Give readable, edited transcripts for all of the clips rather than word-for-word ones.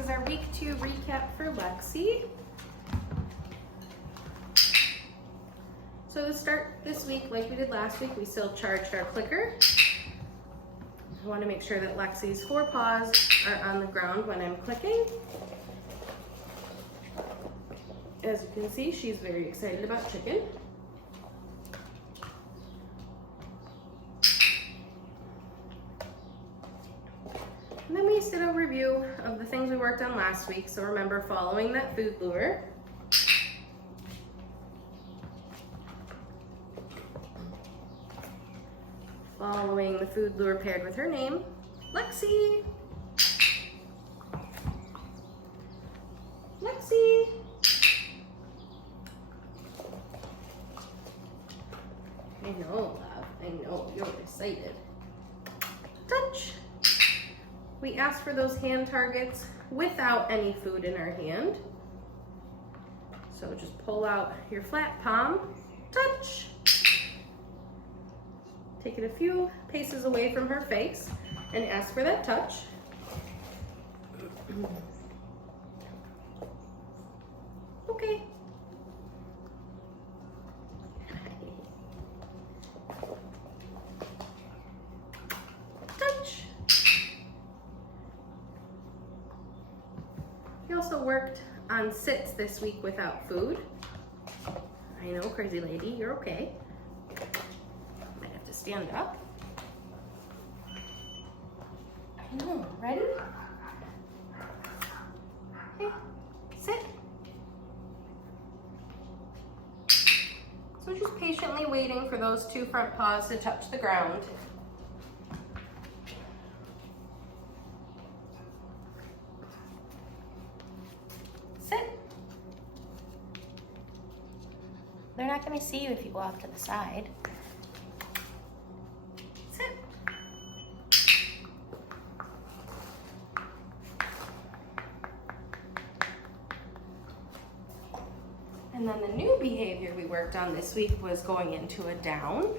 is our week 2 recap for Lexy. So to start this week, like we did last week, we still charged our clicker. I want to make sure that Lexy's forepaws are on the ground when I'm clicking. As you can see, she's very excited about chicken. And then we did a review of the things we worked on last week. So remember, following that food lure. Following the food lure paired with her name, Lexy. Lexy. I know, love. I know, you're excited. Touch. We asked for those hand targets without any food in our hand. So just pull out your flat palm, touch. Take it a few paces away from her face and ask for that touch. Okay. Touch. We also worked on sits this week without food. I know, crazy lady, you're okay. Might have to stand up. I know, ready? Okay, sit. So just patiently waiting for those 2 front paws to touch the ground. Sit. They're not going to see you if you go off to the side. Sit. And then the new behavior we worked on this week was going into a down.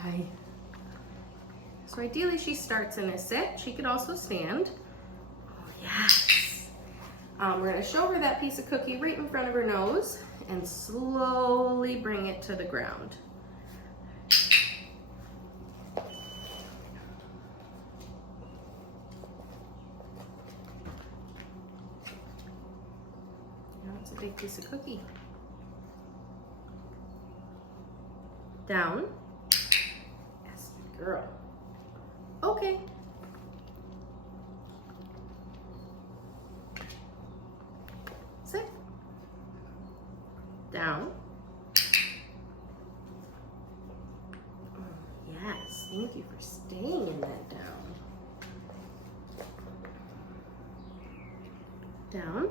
Hi. So ideally she starts in a sit. She could also stand. Oh, yes. We're going to show her that piece of cookie right in front of her nose and slowly bring it to the ground. Now it's a big piece of cookie. Down. Yes, good girl. Okay. Sit. Down. Yes, thank you for staying in that down. Down.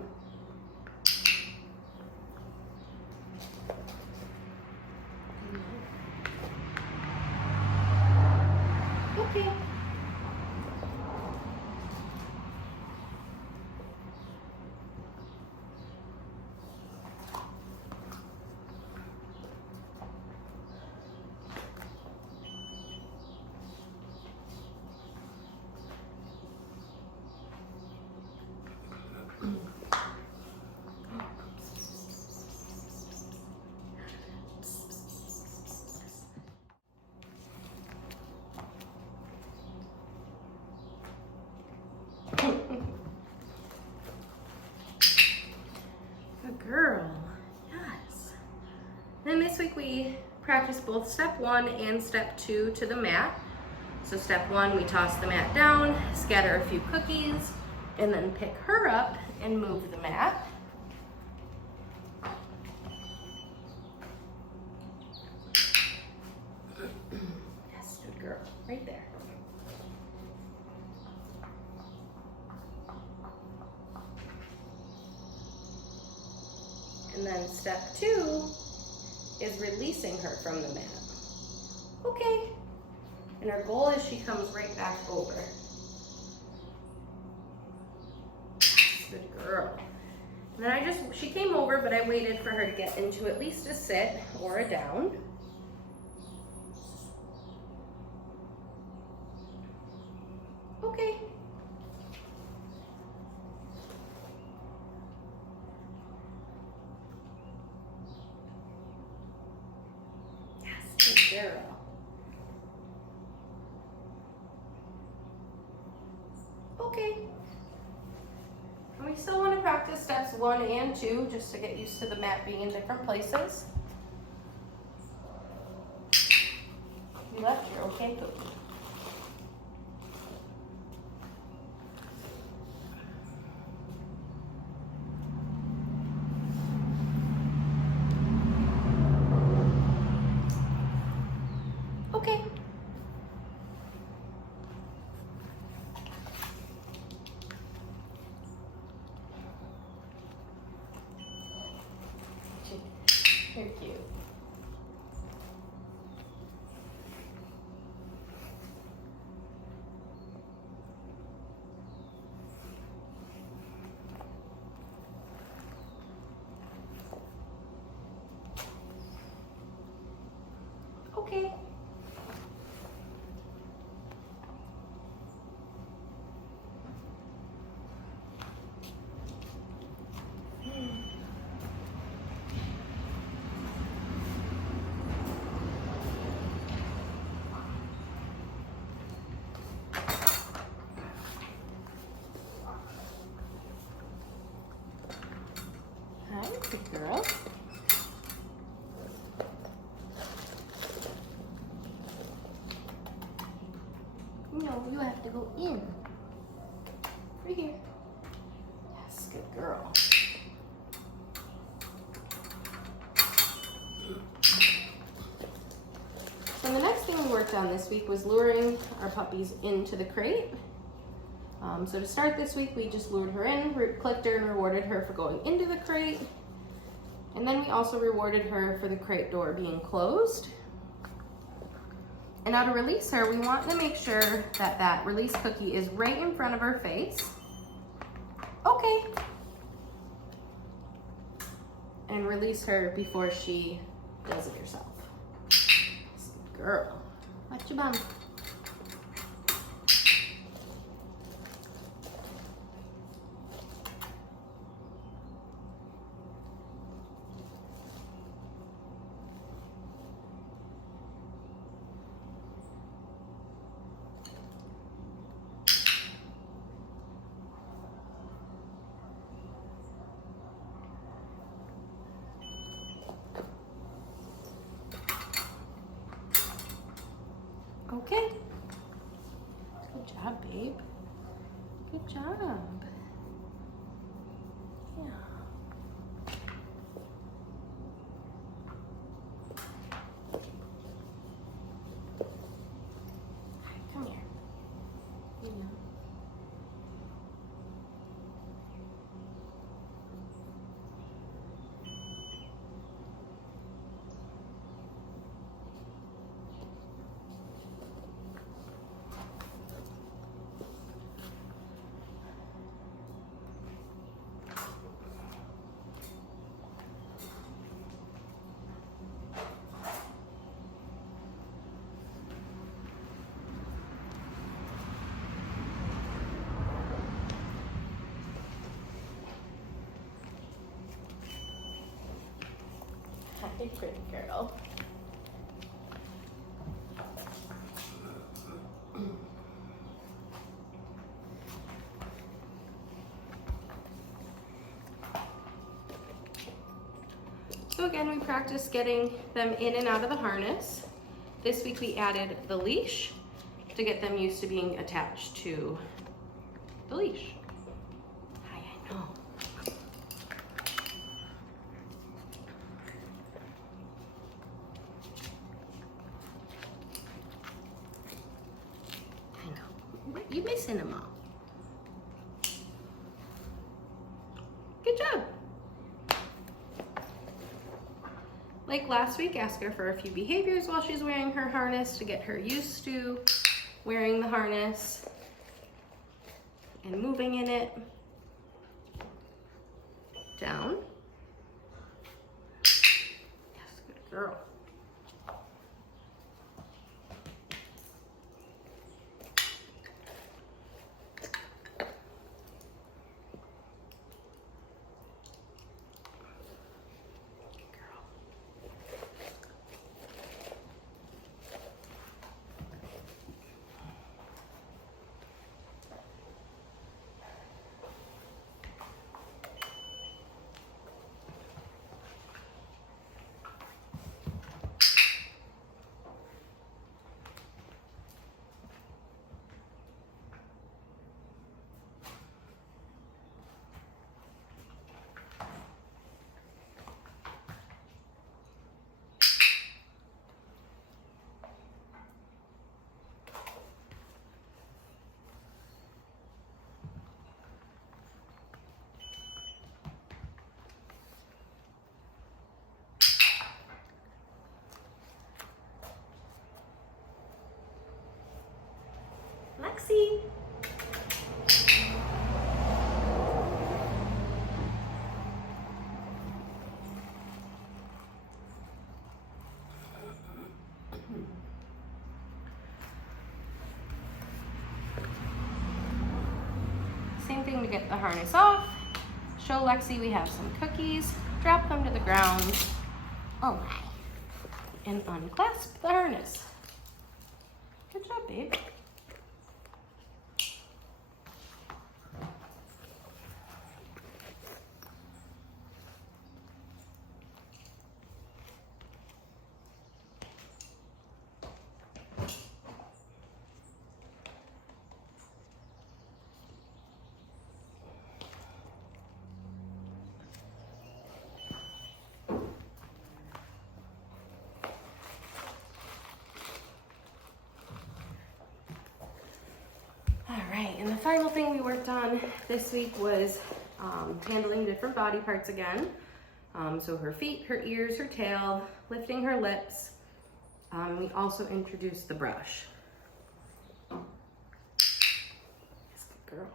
Okay. Good girl. Yes. Then this week we practiced both step 1 and step 2 to the mat. So step 1, we toss the mat down, scatter a few cookies, and then pick her up and move the mat. Yes, good girl. Right there. And then step 2 is releasing her from the mat. Okay. And our goal is she comes right back over. Good girl. And then she came over, but I waited for her to get into at least a sit or a down. Good girl. Okay. And we still want to practice steps 1 and 2 just to get used to the mat being in different places. You left your okay cookie. Okay. You're cute. Okay. Hi, good girl. No, you have to go in. Right here. Yes, good girl. So the next thing we worked on this week was luring our puppies into the crate. So to start this week, we just lured her in, clicked her, and rewarded her for going into the crate. And then we also rewarded her for the crate door being closed. And now to release her, we want to make sure that that release cookie is right in front of her face. Okay. And release her before she does it herself. Girl, watch your bum. Okay. Good job, babe. Good job. Yeah. Come here. Yeah. Hi, pretty girl. So again, we practiced getting them in and out of the harness. This week we added the leash to get them used to being attached to the leash. Hi, I know. I know. You're missing them all. Good job. Like last week, ask her for a few behaviors while she's wearing her harness to get her used to wearing the harness and moving in it. Down. Yes, good girl. Lexy. Same thing to get the harness off. Show Lexy we have some cookies. Drop them to the ground. Oh my. And unclasp the harness. Good job, babe. Alright, and the final thing we worked on this week was handling different body parts again. So her feet, her ears, her tail, lifting her lips. We also introduced the brush. Yes, good girl.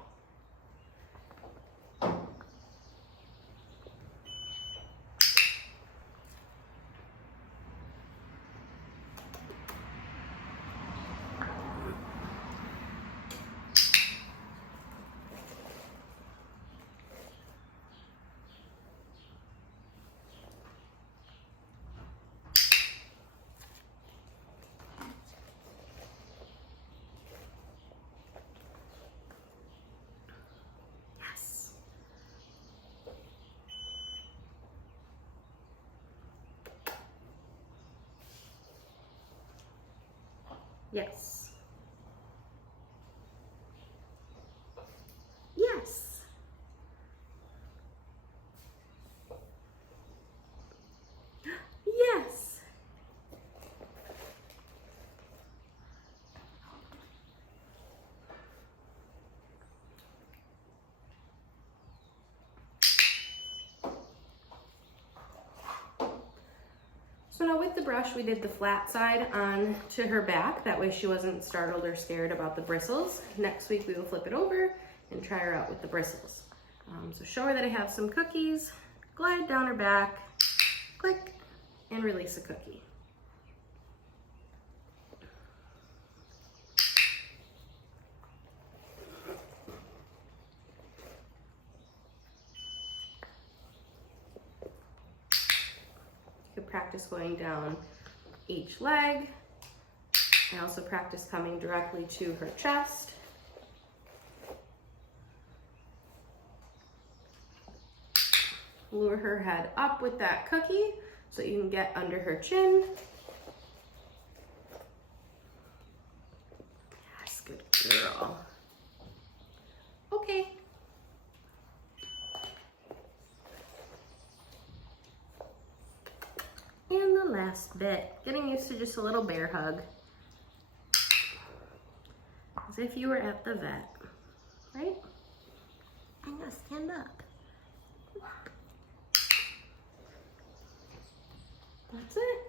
Yes. Yes. Yes. So now with the brush, we did the flat side on to her back. That way she wasn't startled or scared about the bristles. Next week we will flip it over and try her out with the bristles. So show her that I have some cookies, glide down her back, click, and release a cookie. You could practice going down each leg. I also practice coming directly to her chest. Lure her head up with that cookie so you can get under her chin. Yes, good girl. Okay. And the last bit, getting used to just a little bear hug. As if you were at the vet, right? And now stand up. That's it.